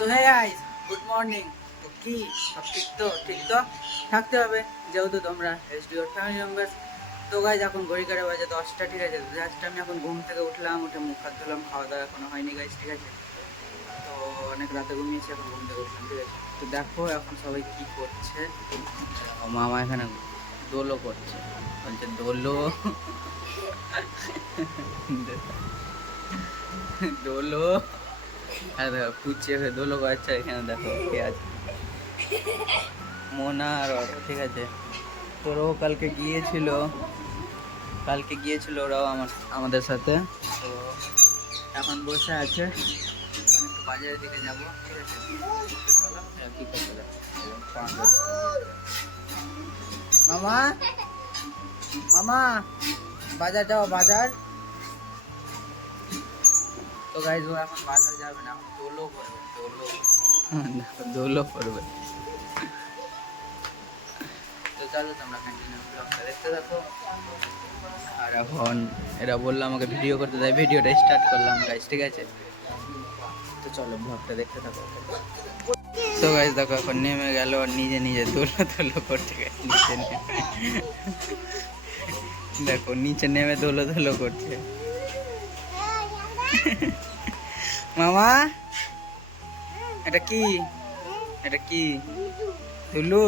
So hey guys, good morning. তো কি সব ঠিক তো থাকতে হবে, যেহেতু তোমরা এসডিওর ফ্যামিলি মেম্বার্স। তো গাইস এখন ঘড়ি কাটা বাজে 10টা, ঠিক আছে। জাস্ট আমি এখন ঘুম থেকে উঠলাম, উঠে মুখ হাত ধুলাম, খাওয়া দাওয়া এখনো হয়নি গাইস, ঠিক আছে। তো অনেক রাতে ঘুমিয়েছি, এখন ঘুম থেকে উঠলাম, ঠিক আছে। তো দেখো এখন সবাই কি করছে। ও মামা এখানে দোলো করছে, বলছে দোলো দোলো। আর দেখো কুচিয়ে হয়ে দোলো বাচ্চা, এখানে দেখো কে আছে, মোনা আর ওরা, ঠিক আছে। তোর ও কালকে গিয়েছিল ওরাও আমাদের সাথে। তো এখন বসে আছে, এখন একটু বাজারের দিকে যাবো, ঠিক আছে। তো চলো কি করতে যাবো। মামা, মামা, বাজার যাও বাজার। তো গাইজ ও এখন বাজার যাবে না, এখন দোলো করবে, দোলো করবে। তো চলো তোমরা কন্টিনিউ ব্লগটা দেখতে থাকো। আর এখন এরা বললো আমাকে ভিডিও করতে দেয়, ভিডিওটা স্টার্ট করলাম গাইজ, ঠিক আছে। তো চলো ব্লগটা দেখতে থাকো। তো গাইজ দেখো এখন নেমে গেল, আর নিজে নিজে দোলো করছে গাইজ, নিচে নেমে দেখো নিচে নেমে দোলো করছে। মামা, এটা কি, এটা কি দুলু?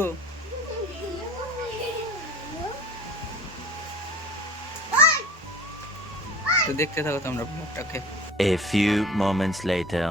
তো দেখতে থাকো তোমরা ব্লগটাকে। A few moments later.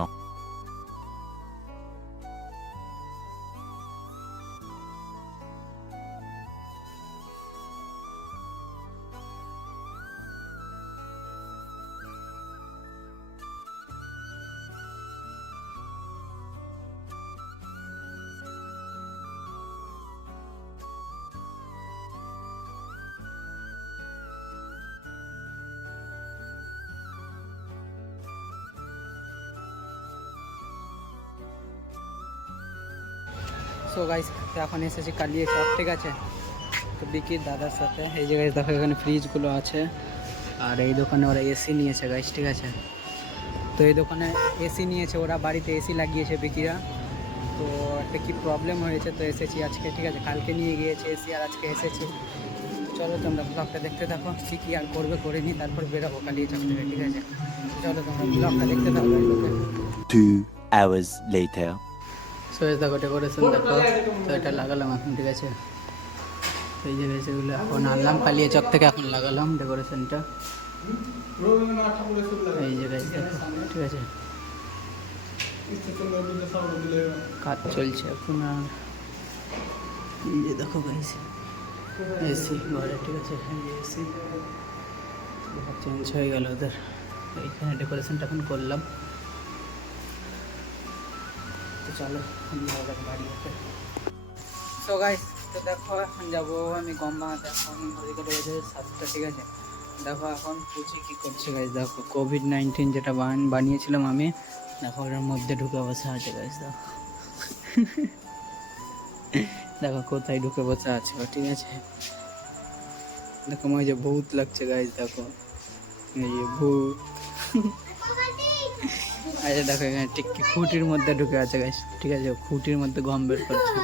So guys এখন এসেছি কালিয়ে চক, ঠিক আছে। তো বিকির দাদার সাথে এই যে গাইস দেখো এখানে ফ্রিজগুলো আছে, আর এই দোকানে ওরা এসি নিয়েছে গাইস, ঠিক আছে। তো এই দোকানে এসি নিয়েছে ওরা, বাড়িতে এসি লাগিয়েছে বিকিরা। তো একটা কি প্রবলেম হয়েছে, তো এসেছি আজকে, ঠিক আছে। কালকে নিয়ে গিয়েছে এসি, আর আজকে এসেছি। চলো তোমরা ব্লগটা দেখতে থাকো, কি আর করবে করে নিই, তারপর বেরোবো কালিয়ে চক থেকে, ঠিক আছে। চলো তোমরা ব্লগটা দেখতে থাকো। 2 hours later. সো এই দেখো ডেকোরেশন দেখো, তো এটা লাগালাম এখন, ঠিক আছে। তো এই যে এগুলো এখন আনলাম কালিয়ে চক থেকে, এখন লাগালাম ডেকোরেশনটা। এই যে গাইস দেখো, ঠিক আছে। কাজ চলছে এখন। আর এই যে দেখো গাইস এসি ঘরে, ঠিক আছে। এই যে এসি চেঞ্জ হয়ে গেল ওদের, এইখানে ডেকোরেশনটা এখন করলাম। তো চলো বাড়ি আছে। সো গাইস তো দেখো এখন যাবো আমি গম ভাঙাতে, এখন ঘড়ি কাটে গেছে 7টা, ঠিক আছে। দেখো এখন পুচি কী করছে গাইস, দেখো কোভিড-19 যেটা বানিয়েছিলাম আমি, দেখো ওটার মধ্যে ঢুকে বসে আছে গাইস, দেখো দেখো কোথায় ঢুকে বসে আছে ও, ঠিক আছে। দেখো আমার যে ভূত লাগছে গাইস, দেখো এই যে ভূত আচ্ছা দেখো এখানে ঠিক খুঁটির মধ্যে ঢুকে আছে গাইস, ঠিক আছে। খুঁটির মধ্যে গম বের করছে।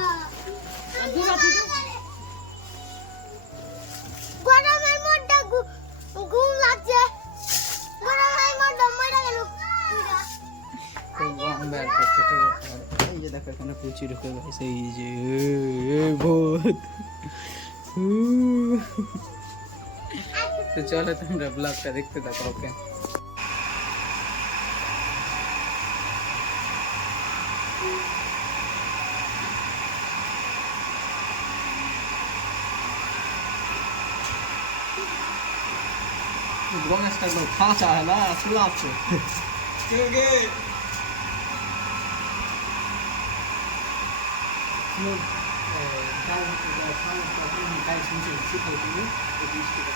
এই যে দেখো এখানে কুচি ঢুকে গেছে, এই যে ভূত। তো চলো তোমরা ব্লগটা দেখতে থাকো, ওকে। Drogas que não passa lá, sulaço. Que? No, cai sinci, siapa itu? Jadi kita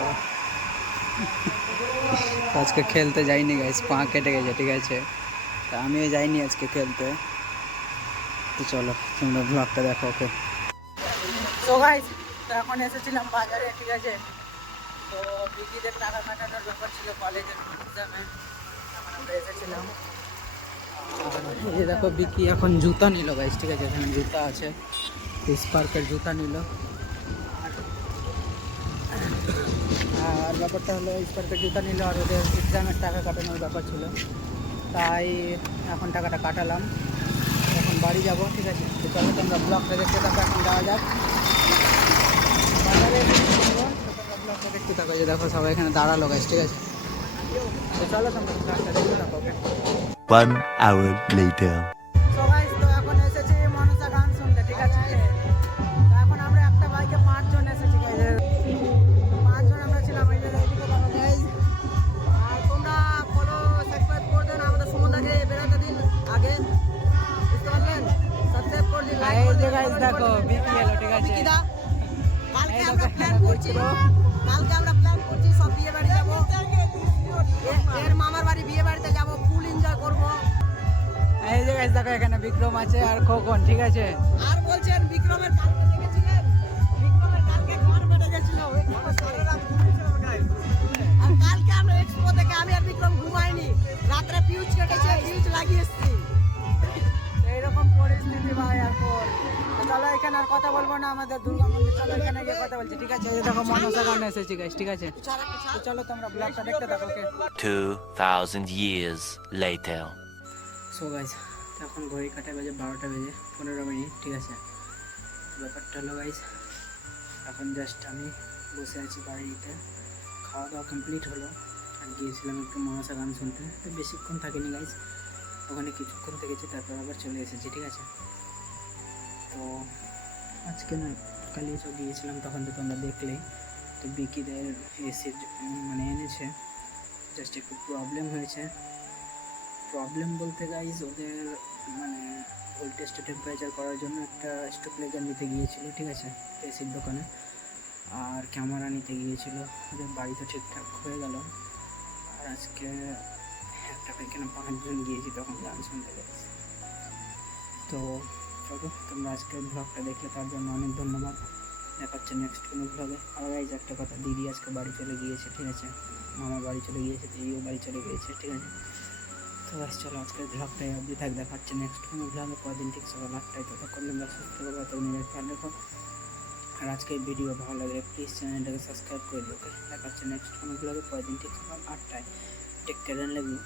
দেখো তো আজকে খেলতে যাইনি গাইস, পা কেটে গেছে, ঠিক আছে। তা আমিও যাইনি আজকে খেলতে। তো চলো তোমরা ব্লগটা দেখো। ওকে তো গাইস, তো এখন এসেছিলাম বাজারে, ঠিক আছে। তো বিকিদের টাকা কাটানোর ব্যাপার ছিল কলেজের এক্সামে, এখন আমরা এসেছিলাম। আর এই দেখো বিকি এখন জুতা নিল গাইস, ঠিক আছে। এখানে জুতা আছে, স্পার্কের জুতা নিল। আর ব্যাপারটা হলো স্পার্কের জুতা নিল, আর ওদের এক্সামের টাকা কাটানোর ব্যাপার ছিল, তাই এখন টাকাটা কাটালাম। এখন বাড়ি যাবো, ঠিক আছে। তো চলো তোমরা ব্লগটা দেখতে থাকো, এখন যাওয়া যাক বাজারে। ব্লগটা দেখতে থাকো, যে দেখো সবাই এখানে দাঁড়ালো গাইস, ঠিক আছে। তো চলো তোমরা ব্লগটা দেখতে থাকো। ওকে 1 hour later. তো গাইস, তো এখন এসেছি মনসা গান শুনতে, ঠিক আছে। তো এখন আমরা একটা বাইকে 5 জন এসেছি গাইস, 5 জন আমরা ছিলাম। এই যে এইদিকে দেখো গাইস, আর তোমরা ফলো সাবস্ক্রাইব করে দেন, আমাদের সমুদ্রে বেরোতে দিন আগে, বুঝতে পারলেন। সাবস্ক্রাইব করে দিন, লাইক করে দিন। গাইস দেখো বিকি এলো, ঠিক আছে। বিকিদা কালকে আমরা প্ল্যান করছি, সব বিয়ে বাড়ি যাবো, এর মামার বাড়ি বিয়ে বাড়িতে যাবো, ফুল এনজয় করবো। এই যে গাইস দেখো এখানে বিক্রম আছে আর খোকন, ঠিক আছে। আর বলছেন বিক্রমের কালকে দেখেছিলেন, বিক্রমের কালকে ঘর বেড়ে গেছিল, আর কালকে আমরা এক্সপো থেকে আমি আর বিক্রম ঘুমাইনি, রাত্রে ফিউজ কেটেছে, ফিউজ লাগিয়ে এসেছি। এইরকম পরিস্থিতি ভাই। আর চলো এখানে আর কথা বলবো না, আমাদের দুর্গা মন্দির, চলো এখানে গিয়ে কথা বলছি, ঠিক আছে। এই দেখো মনসা গান এসেছি গাইস, ঠিক আছে। তো চলো তোমরা ব্লগটা দেখতে থাকো। ওকে 2000 years later. সো গাইস, এখন ঘড়ি কাটা বাজে 12টা বেজে 15 মিনিট, ঠিক আছে। ব্যাপারটা হলো গাইস, এখন জাস্ট আমি বসে আছি বাড়িতে, খাওয়া দাওয়া কমপ্লিট হলো, আর গিয়েছিলাম একটু মনসা গান শুনতে। তো বেশিক্ষণ থাকিনি গাইস, ওখানে কিছুক্ষণ থেকেছি, তারপর আবার চলে এসেছি, ঠিক আছে। তো আজকে না, কালি সব গিয়েছিলাম, তখন তো তোমরা দেখলেই। তো বিকিদের এসির মানে এনেছে, জাস্ট একটু প্রবলেম হয়েছে। প্রবলেম বলতে গাইজ ওদের মানে ভোল্টেজ টু টেম্পারেচার করার জন্য একটা স্টেবিলাইজার নিতে গিয়েছিল, ঠিক আছে, এসির দোকানে। আর ক্যামেরা নিতে গিয়েছিল, ওদের বাড়ি তো ঠিকঠাক হয়ে গেল। আর আজকে একটা এখানে 5 জন গিয়েছি তখন গান শুনতে গেছি। তো চলো তোমরা আজকে ব্লগটা দেখলে তার জন্য অনেক ধন্যবাদ। দেখা হচ্ছে নেক্সট কোনো ব্লগে। আর গাইজ একটা কথা, দিদি আজকে বাড়ি চলে গিয়েছে, ঠিক আছে। মামার বাড়ি চলে গিয়েছে, দিদিও বাড়ি চলে গিয়েছে, ঠিক আছে। তো গাইস চলো আজকের ব্লগটাই অবধি থাক, দেখা হচ্ছে নেক্সট কোনো ব্লগে পরদিন ঠিক সকাল 8টায়। ততক্ষণ তোমরা সুস্থ থাকো, তো নিজের খেয়াল রেখো। আর আজকের ভিডিও ভালো লাগলে প্লিজ চ্যানেলটাকে সাবস্ক্রাইব করে দিও। ওকে, দেখা হচ্ছে নেক্সট কোনো ব্লগে পরদিন ঠিক সকাল 8টায়। Take care and love you.